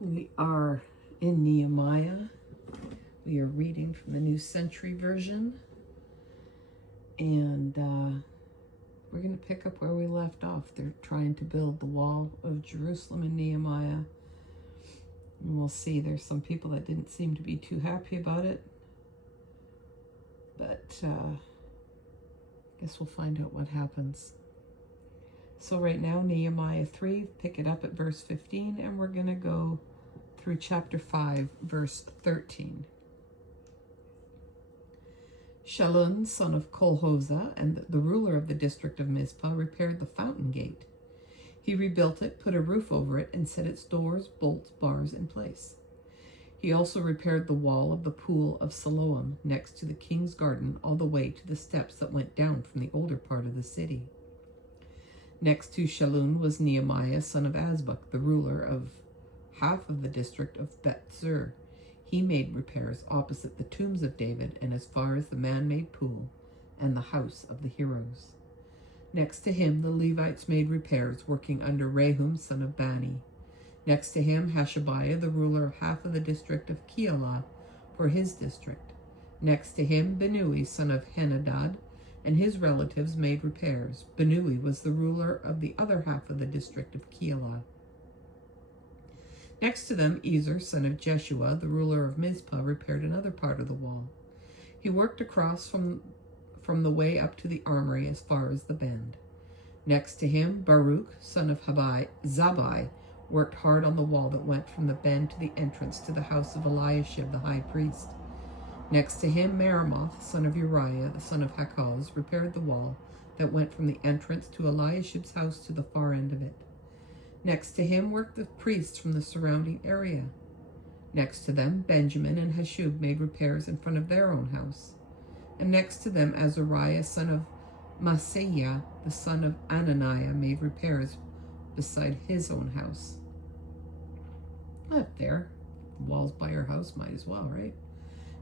We are in Nehemiah. We are reading from the New Century Version. And we're going to pick up where we left off. They're trying to build the wall of Jerusalem in Nehemiah. And we'll see there's some people that didn't seem to be too happy about it. But I guess we'll find out what happens. So right now, Nehemiah 3, pick it up at verse 15, and we're going to go through chapter 5, verse 13. Shallun, son of Kolhoza, and the ruler of the district of Mizpah, repaired the fountain gate. He rebuilt it, put a roof over it, and set its doors, bolts, bars in place. He also repaired the wall of the pool of Siloam, next to the king's garden, all the way to the steps that went down from the older part of the city. Next to Shallun was Nehemiah, son of Azbuk, the ruler of half of the district of Beth-zur. He made repairs opposite the tombs of David and as far as the man-made pool and the house of the heroes. Next to him, the Levites made repairs, working under Rehum, son of Bani. Next to him, Hashabiah, the ruler of half of the district of Keilah, for his district. Next to him, Binnui, son of Henadad, and his relatives made repairs. Binnui was the ruler of the other half of the district of Keilah. Next to them, Ezer, son of Jeshua, the ruler of Mizpah, repaired another part of the wall. He worked across from the way up to the armory as far as the bend. Next to him, Baruch, son of Zabbai, worked hard on the wall that went from the bend to the entrance to the house of Eliashib the high priest. Next to him, Meremoth, son of Uriah, the son of Hakkoz, repaired the wall that went from the entrance to Eliashib's house to the far end of it. Next to him worked the priests from the surrounding area. Next to them, Benjamin and Hashub made repairs in front of their own house. And next to them, Azariah, son of Maaseiah, the son of Ananiah, made repairs beside his own house. Up there, the walls by your house, might as well, right?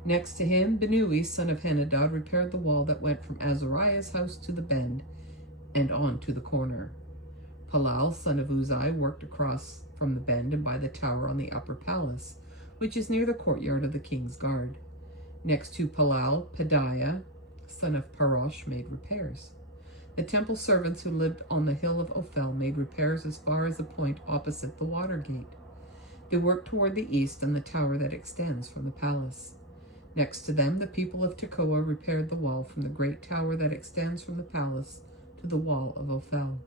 Next to him, Binnui, son of Henadad, repaired the wall that went from Azariah's house to the bend and on to the corner. Palal, son of Uzai, worked across from the bend and by the tower on the upper palace, which is near the courtyard of the king's guard. Next to Palal, Pedaiah, son of Parosh, made repairs. The temple servants who lived on the hill of Ophel made repairs as far as the point opposite the water gate. They worked toward the east and the tower that extends from the palace. Next to them, the people of Tekoa repaired the wall from the great tower that extends from the palace to the wall of Ophel.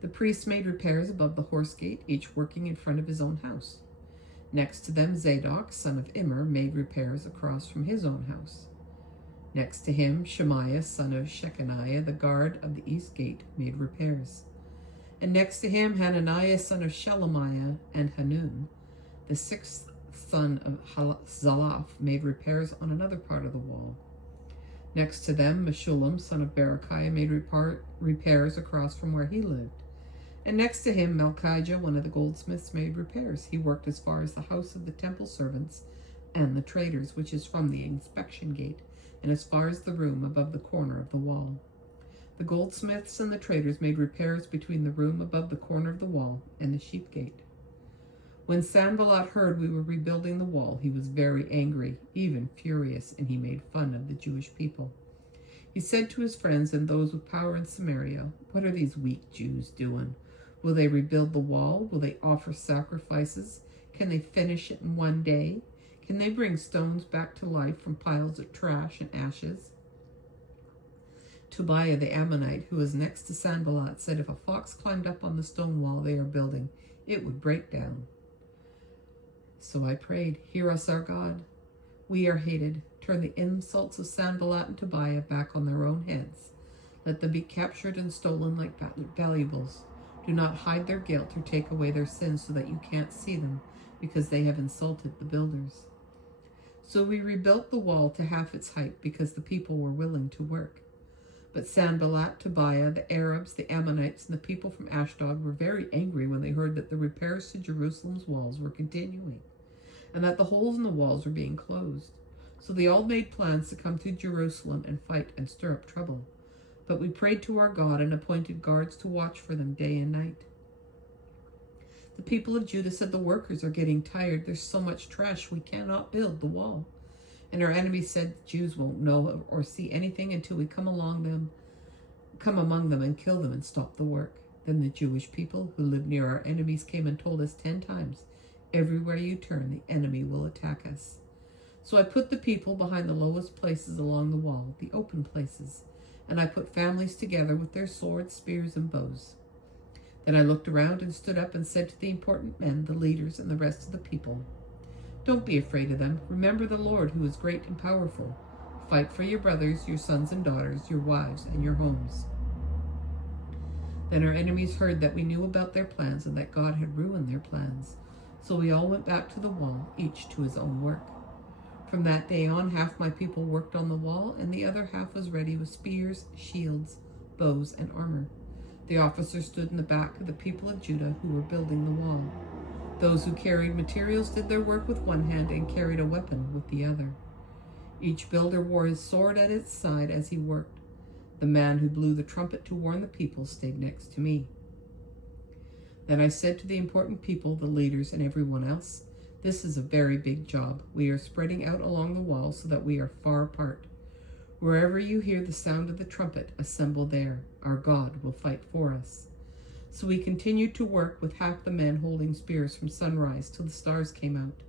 The priests made repairs above the horse gate, each working in front of his own house. Next to them, Zadok, son of Immer, made repairs across from his own house. Next to him, Shemaiah, son of Shechaniah, the guard of the east gate, made repairs. And next to him, Hananiah, son of Shelemiah, and Hanun, the sixth son of Zalaph, made repairs on another part of the wall. Next to them, Meshullam, son of Berechiah, made repairs across from where he lived. And next to him, Malchijah, one of the goldsmiths, made repairs. He worked as far as the house of the temple servants and the traders, which is from the inspection gate, and as far as the room above the corner of the wall. The goldsmiths and the traders made repairs between the room above the corner of the wall and the sheep gate. When Sanballat heard we were rebuilding the wall, he was very angry, even furious, and he made fun of the Jewish people. He said to his friends and those with power in Samaria, "What are these weak Jews doing? Will they rebuild the wall? Will they offer sacrifices? Can they finish it in one day? Can they bring stones back to life from piles of trash and ashes?" Tobiah the Ammonite, who was next to Sanballat, said if a fox climbed up on the stone wall they are building, it would break down. So I prayed, "Hear us, our God. We are hated. Turn the insults of Sanballat and Tobiah back on their own heads. Let them be captured and stolen like valuables. Do not hide their guilt or take away their sins so that you can't see them, because they have insulted the builders." So we rebuilt the wall to half its height because the people were willing to work. But Sanballat, Tobiah, the Arabs, the Ammonites, and the people from Ashdod were very angry when they heard that the repairs to Jerusalem's walls were continuing, and that the holes in the walls were being closed. So they all made plans to come to Jerusalem and fight and stir up trouble. But we prayed to our God and appointed guards to watch for them day and night. The people of Judah said, the workers are getting tired. There's so much trash, we cannot build the wall. And our enemies said, the Jews won't know or see anything until we come among them and kill them and stop the work. Then the Jewish people who lived near our enemies came and told us 10 times, everywhere you turn, the enemy will attack us. So I put the people behind the lowest places along the wall, the open places, and I put families together with their swords, spears, and bows. Then I looked around and stood up and said to the important men, the leaders, and the rest of the people, don't be afraid of them. Remember the Lord, who is great and powerful. Fight for your brothers, your sons and daughters, your wives, and your homes. Then our enemies heard that we knew about their plans and that God had ruined their plans. So we all went back to the wall, each to his own work. From that day on, half my people worked on the wall, and the other half was ready with spears, shields, bows, and armor. The officers stood in the back of the people of Judah who were building the wall. Those who carried materials did their work with one hand and carried a weapon with the other. Each builder wore his sword at its side as he worked. The man who blew the trumpet to warn the people stayed next to me. Then I said to the important people, the leaders, and everyone else, this is a very big job. We are spreading out along the wall so that we are far apart. Wherever you hear the sound of the trumpet, assemble there. Our God will fight for us. So we continued to work with half the men holding spears from sunrise till the stars came out.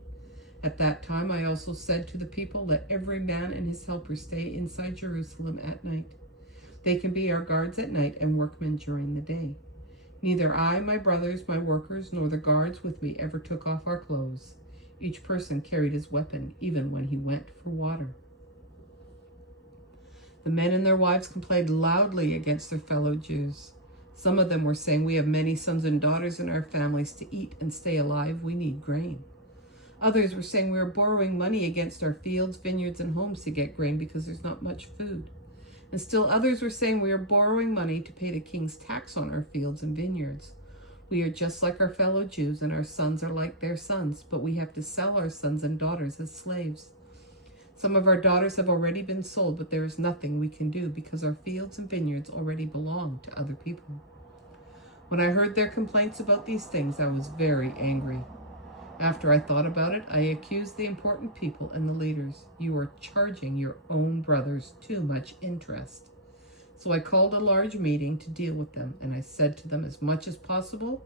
At that time I also said to the people, let every man and his helper stay inside Jerusalem at night. They can be our guards at night and workmen during the day. Neither I, my brothers, my workers, nor the guards with me ever took off our clothes. Each person carried his weapon, even when he went for water. The men and their wives complained loudly against their fellow Jews. Some of them were saying, we have many sons and daughters in our families to eat and stay alive. We need grain. Others were saying, we are borrowing money against our fields, vineyards, and homes to get grain because there's not much food. And still others were saying, we are borrowing money to pay the king's tax on our fields and vineyards. We are just like our fellow Jews, and our sons are like their sons, but we have to sell our sons and daughters as slaves. Some of our daughters have already been sold, but there is nothing we can do because our fields and vineyards already belong to other people. When I heard their complaints about these things, I was very angry. After I thought about it, I accused the important people and the leaders. You are charging your own brothers too much interest. So I called a large meeting to deal with them, and I said to them, as much as possible,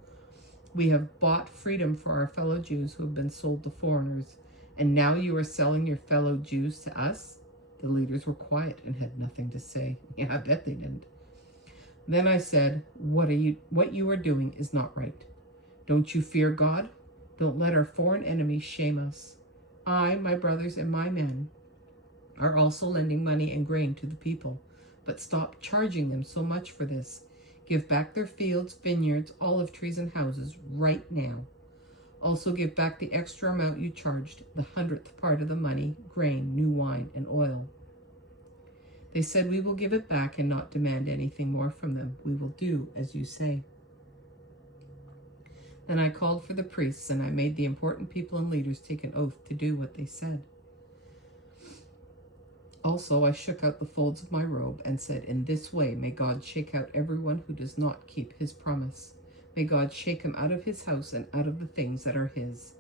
we have bought freedom for our fellow Jews who have been sold to foreigners, and now you are selling your fellow Jews to us? The leaders were quiet and had nothing to say. Yeah, I bet they didn't. Then I said, what you are doing is not right. Don't you fear God? Don't let our foreign enemies shame us. I, my brothers, and my men are also lending money and grain to the people, but stop charging them so much for this. Give back their fields, vineyards, olive trees, and houses right now. Also give back the extra amount you charged, the 100th part of the money, grain, new wine, and oil. They said, we will give it back and not demand anything more from them. We will do as you say. Then I called for the priests, and I made the important people and leaders take an oath to do what they said. Also, I shook out the folds of my robe and said, in this way may God shake out everyone who does not keep his promise. May God shake him out of his house and out of the things that are his.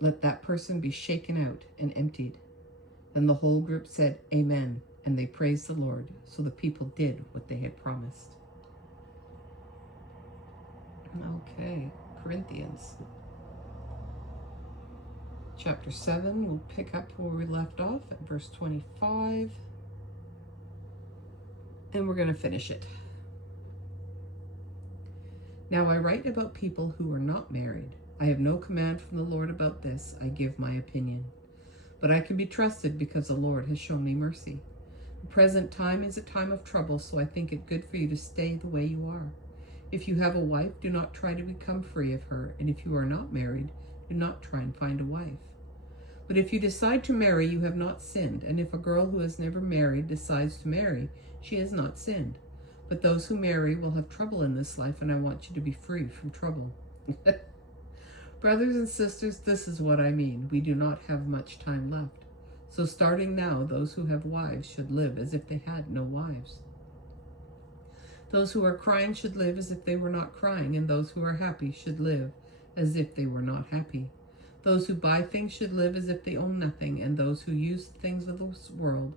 Let that person be shaken out and emptied. Then the whole group said, Amen, and they praised the Lord. So the people did what they had promised. Okay, Corinthians. Chapter 7, we'll pick up where we left off at verse 25. And we're going to finish it. Now I write about people who are not married. I have no command from the Lord about this. I give my opinion. But I can be trusted because the Lord has shown me mercy. The present time is a time of trouble, so I think it good for you to stay the way you are. If you have a wife, do not try to become free of her. And if you are not married, do not try and find a wife. But if you decide to marry, you have not sinned. And if a girl who has never married decides to marry, she has not sinned. But those who marry will have trouble in this life, and I want you to be free from trouble. Brothers and sisters, this is what I mean. We do not have much time left. So starting now, those who have wives should live as if they had no wives. Those who are crying should live as if they were not crying, and those who are happy should live as if they were not happy. Those who buy things should live as if they own nothing, and those who use the things of this world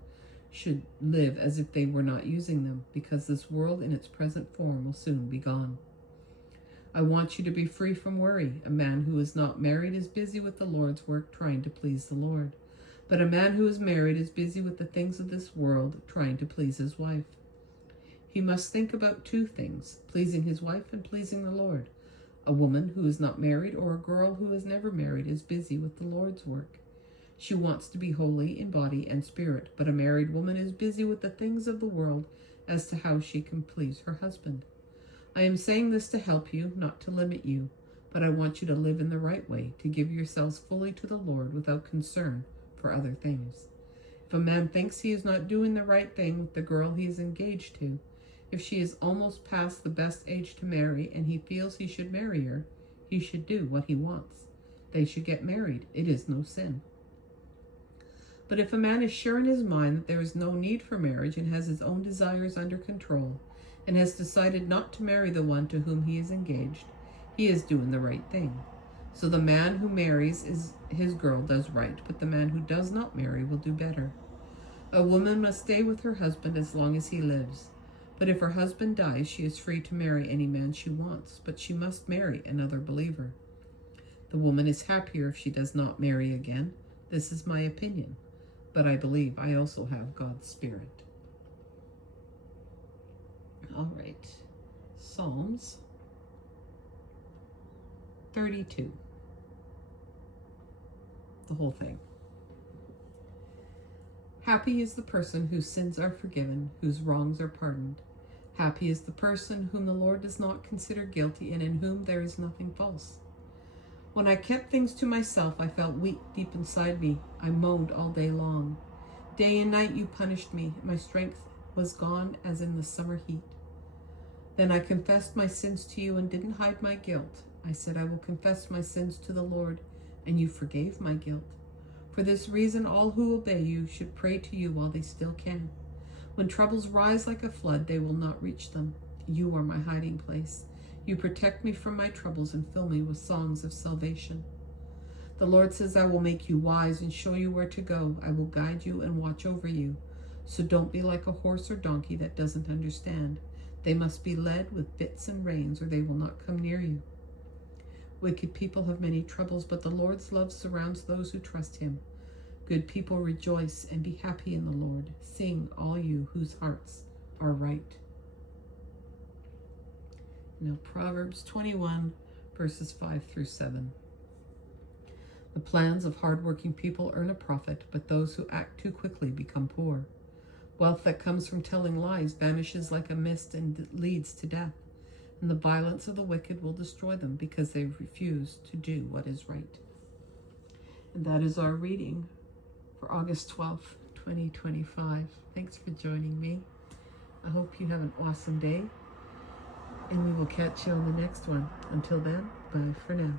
should live as if they were not using them, because this world in its present form will soon be gone. I want you to be free from worry. A man who is not married is busy with the Lord's work, trying to please the Lord. But a man who is married is busy with the things of this world, trying to please his wife. He must think about two things, pleasing his wife and pleasing the Lord. A woman who is not married or a girl who is never married is busy with the Lord's work. She wants to be holy in body and spirit, but a married woman is busy with the things of the world as to how she can please her husband. I am saying this to help you, not to limit you, but I want you to live in the right way, to give yourselves fully to the Lord without concern for other things. If a man thinks he is not doing the right thing with the girl he is engaged to, if she is almost past the best age to marry and he feels he should marry her, he should do what he wants. They should get married. It is no sin. But if a man is sure in his mind that there is no need for marriage and has his own desires under control and has decided not to marry the one to whom he is engaged, he is doing the right thing. So the man who marries his girl does right, but the man who does not marry will do better. A woman must stay with her husband as long as he lives. But if her husband dies, she is free to marry any man she wants, but she must marry another believer. The woman is happier if she does not marry again. This is my opinion, but I believe I also have God's Spirit. All right, Psalms 32. The whole thing. Happy is the person whose sins are forgiven, whose wrongs are pardoned. Happy is the person whom the Lord does not consider guilty and in whom there is nothing false. When I kept things to myself, I felt weak deep inside me. I moaned all day long. Day and night you punished me. My strength was gone as in the summer heat. Then I confessed my sins to you and didn't hide my guilt. I said, I will confess my sins to the Lord, and you forgave my guilt. For this reason, all who obey you should pray to you while they still can. When troubles rise like a flood, they will not reach them. You are my hiding place. You protect me from my troubles and fill me with songs of salvation. The Lord says, I will make you wise and show you where to go. I will guide you and watch over you. So don't be like a horse or donkey that doesn't understand. They must be led with bits and reins, or they will not come near you. Wicked people have many troubles, but the Lord's love surrounds those who trust him. Good people rejoice and be happy in the Lord. Sing, all you whose hearts are right. Now, Proverbs 21, verses 5 through 7. The plans of hardworking people earn a profit, but those who act too quickly become poor. Wealth that comes from telling lies vanishes like a mist and leads to death. And the violence of the wicked will destroy them because they refuse to do what is right. And that is our reading for August 12th, 2025. Thanks for joining me. I hope you have an awesome day, and we will catch you on the next one. Until then, bye for now.